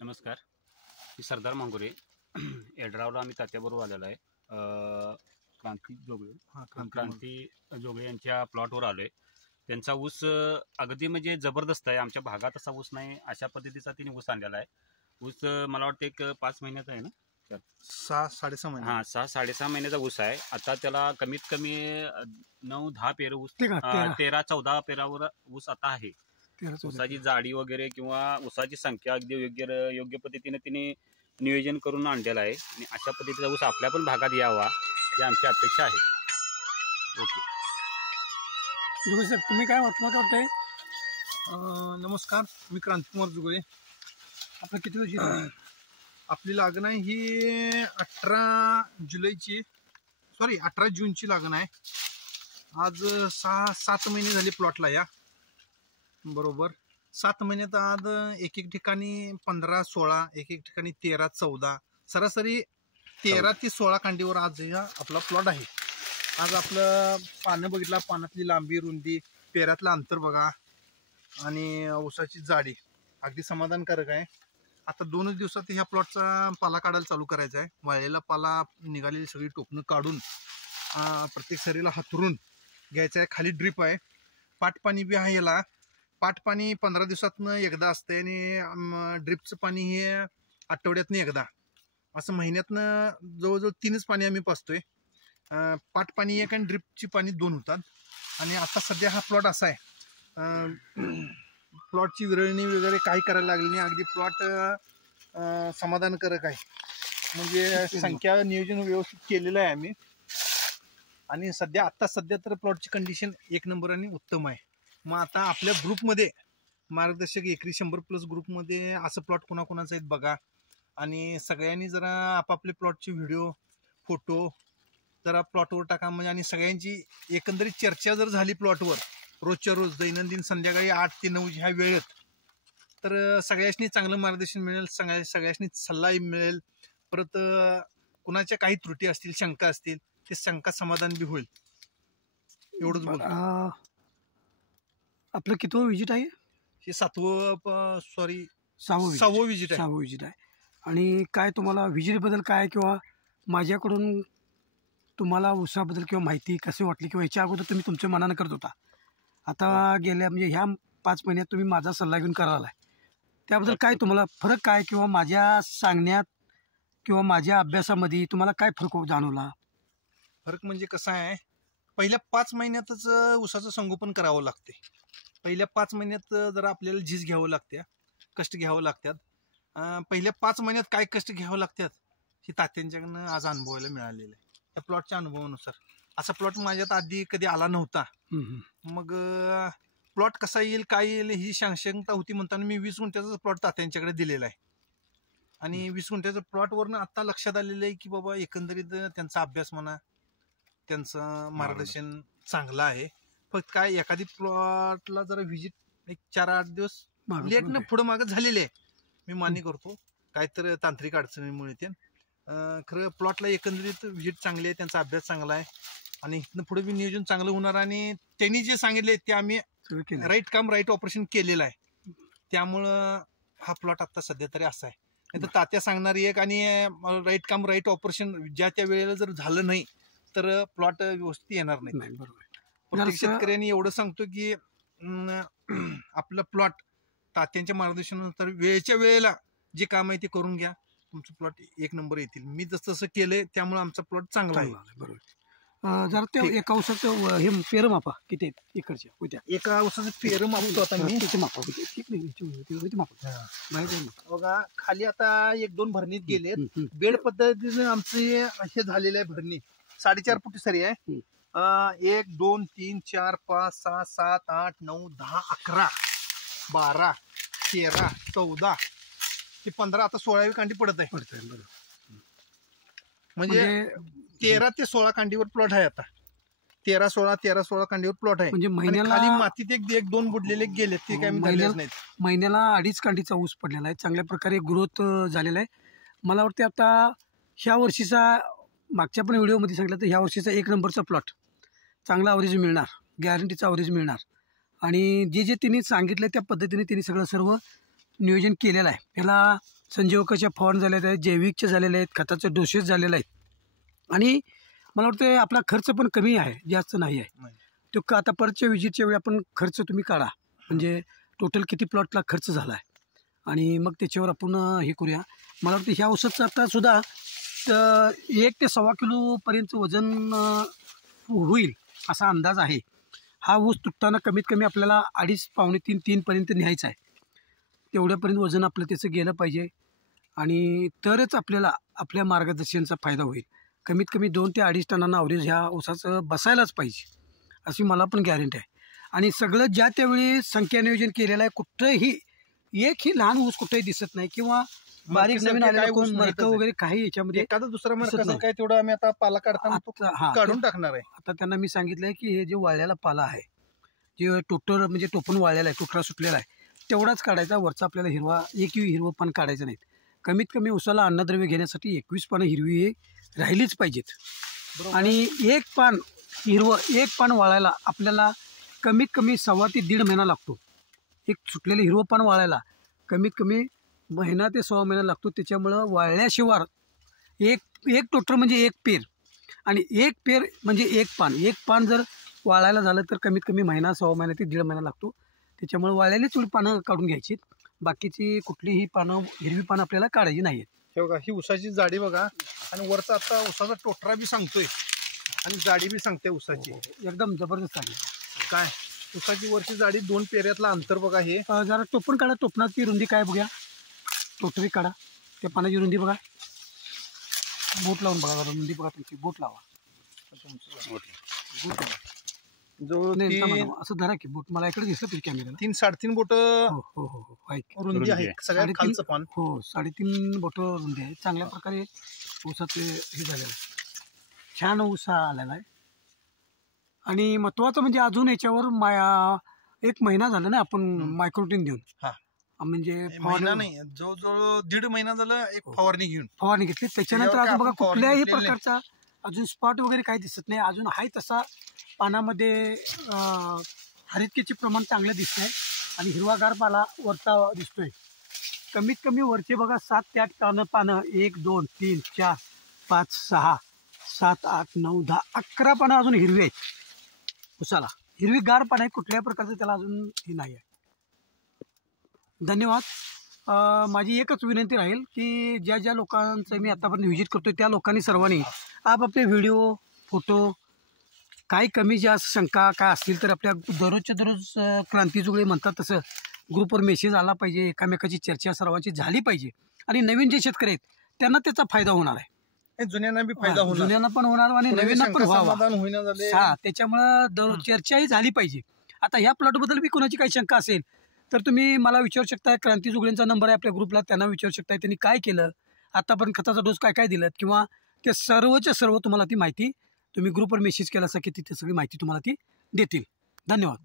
नमस्कार, मी सरदार मांगुरे. येड्रावला आम्ही तात्याबरोबर आलेलो आहे. क्रांती जोगळे यांच्या प्लॉटवर आलो आहे. त्यांचा ऊस अगदी म्हणजे जबरदस्त आहे. आमच्या भागात असा ऊस नाही, अशा पद्धतीचा तिने ऊस आणलेला आहे. ऊस मला वाटतं एक 5 महिन्याचा आहे ना, 6-6.5 महिने. 6-6.5 महिन्याचा ऊस आहे. आता त्याला कमीत कमी 9-10 पेरं ऊस, 13-14 पेरावर ऊस आता आहे. ऊसाची जाडी वगैरे किंवा ऊसाची संख्या अगदी योग्य पद्धतीने तिने नियोजन करून आणलेलं आहे आणि अशा पद्धतीचा ऊस आपल्या पण भागात यावा ही आमची अपेक्षा आहे. ओके, जुगळे साहेब, तुम्ही काय वाटतंय? नमस्कार, मी क्रांतिकुमार जुगळे. आपलं किती वर्षी आपली लागण आहे ही 18 जूनची लागण आहे. आज 6-7 महिने झाले प्लॉटला. या बरोबर 7 महिन्यात आज एक ठिकाणी 15-16, एक ठिकाणी 13-14, सरासरी 13 ते 16 कांडीवर आज हा आपला प्लॉट आहे. आज आपलं पानं बघितला, पानातली लांबी, रुंदी, पेरातलं अंतर बघा आणि ऊसाची जाडी अगदी समाधानकारक आहे. आता 2 दिवसात ह्या प्लॉटचा पाला काढायला चालू करायचा आहे. वाळलेला पाला, निघालेली सगळी टोपणं काढून प्रत्येक सरीला हातरून घ्यायचं आहे. खाली ड्रीप आहे, पाटपाणी बी आहे. याला पाटपाणी 15 दिवसातनं एकदा असतंय आणि ड्रिपचं पाणी हे आठवड्यातनं एकदा, असं महिन्यातनं जवळजवळ 3च पाणी आम्ही पाजतोय. पाटपाणी एक आणि ड्रिपची पाणी 2 होतात. आणि आता सध्या हा प्लॉट असा आहे, प्लॉटची विरळणी वगैरे काही करायला लागली नाही. अगदी प्लॉट समाधानकारक आहे. म्हणजे संख्या नियोजन व्यवस्थित केलेलं आहे आम्ही. आणि आता सध्या तर प्लॉटची कंडिशन 1 नंबर आणि उत्तम आहे. मग आता आपल्या ग्रुपमध्ये मार्गदर्शक एकरी 100+ ग्रुपमध्ये असं प्लॉट कोणाकोणाचं आहेत बघा. आणि सगळ्यांनी जरा आपापले प्लॉटचे व्हिडिओ, फोटो जरा प्लॉटवर टाका. म्हणजे आणि सगळ्यांची एकंदरीत चर्चा जर झाली प्लॉटवर रोजच्या रोज दैनंदिन संध्याकाळी 8 ते 9 ह्या वेळेत, तर सगळ्यांनी चांगलं मार्गदर्शन मिळेल, सगळ्यांनी सल्ला मिळेल. परत कुणाच्या काही त्रुटी असतील, शंका असतील, ते शंका समाधान बी होईल. एवढंच बोलतो. आपलं कितवं विजिट आहे? हे 6वं विजिट आहे. आणि काय तुम्हाला विजिटबद्दल काय किंवा माझ्याकडून तुम्हाला ऊसाबद्दल किंवा माहिती कशी वाटली किंवा याच्या अगोदर तुम्ही तुमच्या मनानं करत होता, आता गेल्या म्हणजे ह्या 5 महिन्यात तुम्ही माझा सल्ला घेऊन करायला आहे, त्याबद्दल काय तुम्हाला फरक काय किंवा माझ्या सांगण्यात किंवा माझ्या अभ्यासामध्ये तुम्हाला काय फरक जाणवला? फरक म्हणजे कसं आहे, पहिल्या 5 महिन्यातच ऊसाचं संगोपन करावं लागते. पहिल्या 5 महिन्यात जरा आपल्याला झीज घ्यावं लागते, कष्ट घ्यावं लागतात. पहिल्या 5 महिन्यात काय कष्ट घ्यावं लागतात हे तात्यांच्याकडनं आज अनुभवायला मिळालेलं आहे. त्या प्लॉटच्या अनुभवानुसार असा प्लॉट माझ्यात आधी कधी आला नव्हता. मग प्लॉट कसा येईल, काय येईल ही शंका होती. म्हणताना मी 20 गुंठ्याचा प्लॉट तात्यांच्याकडे दिलेला आहे. आणि 20 गुंठ्याच्या प्लॉटवरनं आता लक्षात आलेलं आहे की बाबा एकंदरीत त्यांचा अभ्यास म्हणा, त्यांचं मार्गदर्शन चांगलं आहे. फक्त काय एखादी प्लॉटला जरा व्हिजिट एक 4-8 दिवस लेटनं पुढं मागं झालेले आहे, मी मान्य करतो, काय तर तांत्रिक अडचणीमुळे. ते खरं प्लॉटला एकंदरीत व्हिजिट चांगली आहे, त्यांचा अभ्यास चांगला आहे आणि इथनं पुढे बी नियोजन चांगलं होणार. आणि त्यांनी जे सांगितले ते आम्ही राईट ऑपरेशन केलेलं आहे. त्यामुळं हा प्लॉट आता सध्या तरी असा आहे. नाही तर तात्या सांगणारी एक आणि राईट ऑपरेशन ज्या त्या वेळेला जर झालं नाही तर प्लॉट व्यवस्थित येणार नाही. प्रत्येक शेतकऱ्यांनी एवढं सांगतो की आपलं प्लॉट तात्यांच्या मार्गदर्शनानंतर वेळेच्या वेळेला जे काम आहे ते करून घ्या, तुमचं प्लॉट 1 नंबर येतील. मी जसं केलंय त्यामुळे आमचा प्लॉट चांगला आहे. बरोबर. जरा ते एका ऊसाचं हे पेरं मापा किती आहेत इकडच्या होत्या? एका ऊसाचं पेरं मापतो आता मी. बघा खाली आता 1-2 भरणीत गेलेत. बेड पद्धतीने आमची हे झालेलं आहे भरणी. 4.5 फुटी सरी आहे. 1, 2, 3, 4, 5, 6, 7, 8, 9, 10, 11, 12, 13, 14 ते 15, आता 16वी कांडी पडत आहे. म्हणजे 13 ते 16 कांडीवर प्लॉट आहे. आता 13-16 कांडीवर प्लॉट आहे. म्हणजे महिन्याला खाली मातीत 1-2 बुडलेले गेले, ते काय महिन्याला 2.5 कांडीचा ऊस पडलेला आहे. चांगल्या प्रकारे ग्रोथ झालेला आहे. मला वाटते आता ह्या वर्षीचा, मागच्या पण व्हिडिओमध्ये सांगितलं तर ह्या वर्षीचा 1 नंबरचा प्लॉट चांगला अवरेज मिळणार, गॅरंटीचा अवरेज मिळणार. आणि जे जे त्यांनी सांगितलं त्या पद्धतीने त्यांनी सर्व नियोजन केलेलं आहे. याला संजीवकाच्या फवारणी झालेल्या आहेत, जैविकचे झालेले आहेत, खताचे डोसेस झालेले आहेत आणि मला वाटतं आपला खर्च पण कमी आहे, जास्त नाही आहे. तो आता परतच्या विजिटच्या वेळी आपण खर्च तुम्ही काढा, म्हणजे टोटल किती प्लॉटला खर्च झाला आहे आणि मग त्याच्यावर आपण हे करूया. मला वाटतं ह्या औषधचं आता सुद्धा 1 ते 1.25 किलोपर्यंत वजन होईल असा अंदाज आहे. हा ऊस तुटताना कमीत कमी आपल्याला 2.5 पावणे 3 पर्यंत न्यायचा आहे. तेवढ्यापर्यंत वजन आपलं त्याचं गेलं पाहिजे आणि तरच आपल्याला आपल्या मार्गदर्शनाचा फायदा होईल. कमीत कमी 2 ते 2.5 टनांना अवरेज ह्या ऊसाचं बसायलाच पाहिजे अशी मला पण गॅरंटी आहे. आणि सगळं ज्या त्यावेळी संख्या नियोजन केलेलं आहे, कुठंही एकही लहान ऊस कुठेही दिसत नाही किंवा बारीक नवीन आलेला कोण मरकं वगैरे काही याच्यामध्ये एखादं दुसरं मरकं काय तेवढं आम्ही आता पाला काढताना काढून टाकणार आहे. आता त्यांना मी सांगितलंय की हे जे वाळलेला पाला आहे, जे टोटर म्हणजे टोपण वाळलेला आहे, टोटरा सुटलेला आहे, तेवढाच काढायचा. वरचा आपल्याला एकही हिरवं पान काढायचं नाहीत. कमीत कमी ऊसाला अन्नद्रव्य घेण्यासाठी 21 पानं हिरवी राहिलीच पाहिजेत. आणि एक पान हिरवं, एक पान वाळायला आपल्याला कमीत कमी 1.25 ते 1.5 महिना लागतो. एक सुटलेलं हिरवं पान वाळायला कमीत कमी 1 ते 1.25 महिना लागतो. त्याच्यामुळं वाळल्याशिवाय एक टोटर म्हणजे एक पेर आणि एक पेर म्हणजे एक पान जर वाळायला झालं तर कमीत कमी 1.5 महिना ते 1.5 महिना लागतो. त्याच्यामुळे वाळलेलीच थोडी पानं काढून घ्यायची, बाकीची कुठलीही पानं हिरवी पानं आपल्याला काढायची नाही आहेत. हे बघा, ही ऊसाची जाडी बघा आणि वरचा आता ऊसाचा टोटरा बी सांगतोय आणि जाडी बी सांगते ऊसाची. एकदम जबरदस्त आहे. काय ऊसाची वरची जाडी 2 पेऱ्यातला अंतर बघा. हे जरा टोपण काढा, टोपणाची रुंदी काय बघूया, टोटरी काढा, त्या पानाची रुंदी बघा, बोट लावून बघा, रुंदी बघा तुमची, बोट लावा. असं धरा की बोट, मला इकडे दिसलं तुझ्या कॅमेऱ्याला 3-3.5 बोट रुंदी आहे सगळ्यात खालचं पान. हो, 3.5 बोट रुंदी आहे. चांगल्या प्रकारे ऊसाचे हे झालेलं आहे, छान ऊसा आलेला आहे. आणि महत्वाचं म्हणजे अजून याच्यावर 1 महिना झाला ना आपण मायक्रोटीन देऊन, म्हणजे महिना नाही, जवळजवळ 1.5 महिना झाला एक फवारणी घेतली. त्याच्यानंतर अजून बघा कुठल्याही प्रकारचा अजून स्पॉट वगैरे काही दिसत नाही. अजून आहे तसा पानामध्ये हरितकेचे प्रमाण चांगलं दिसतंय आणि हिरवागार पाला वरचा दिसतोय. कमीत कमी वरचे बघा 7 ते 8 पानं 1, 2, 3, 4, 5, 6, 7, 8, 9, 10, 11 पानं अजून हिरवी आहेत उसाला. हिरवीगार पानं आहे, कुठल्याही प्रकारचं त्याला अजून हे नाही आहे. धन्यवाद. माझी एकच विनंती राहील की ज्या ज्या लोकांचं मी आतापर्यंत व्हिजिट करतोय त्या लोकांनी सर्वांनी आपापले व्हिडिओ, फोटो, काही कमी जास्त शंका काय असतील तर आपल्या दररोजच्या दररोज क्रांतीजुगळे म्हणतात तसं ग्रुपवर मेसेज आला पाहिजे, एकामेकाची चर्चा सर्वांची झाली पाहिजे आणि नवीन जे शेतकरी आहेत त्यांना त्याचा फायदा होणार आहे. जुन्यांना बी फायदा होणार, जुन्यांना पण होणार आणि नवीनना पण व्हावा. त्याच्यामुळं चर्चाही झाली पाहिजे. आता ह्या प्लॉटबद्दल बी कोणाची काही शंका असेल तर तुम्ही मला विचारू शकता. क्रांती जुगळेंचा नंबर आहे आपल्या ग्रुपला, त्यांना विचारू शकता त्यांनी काय केलं, आतापर्यंत खताचा डोस काय काय दिलं किंवा ते सर्वच्या सर्व तुम्हाला ती माहिती तुम्ही ग्रुपवर मेसेज केला असं की तिथे सगळी माहिती तुम्हाला ती देतील. धन्यवाद.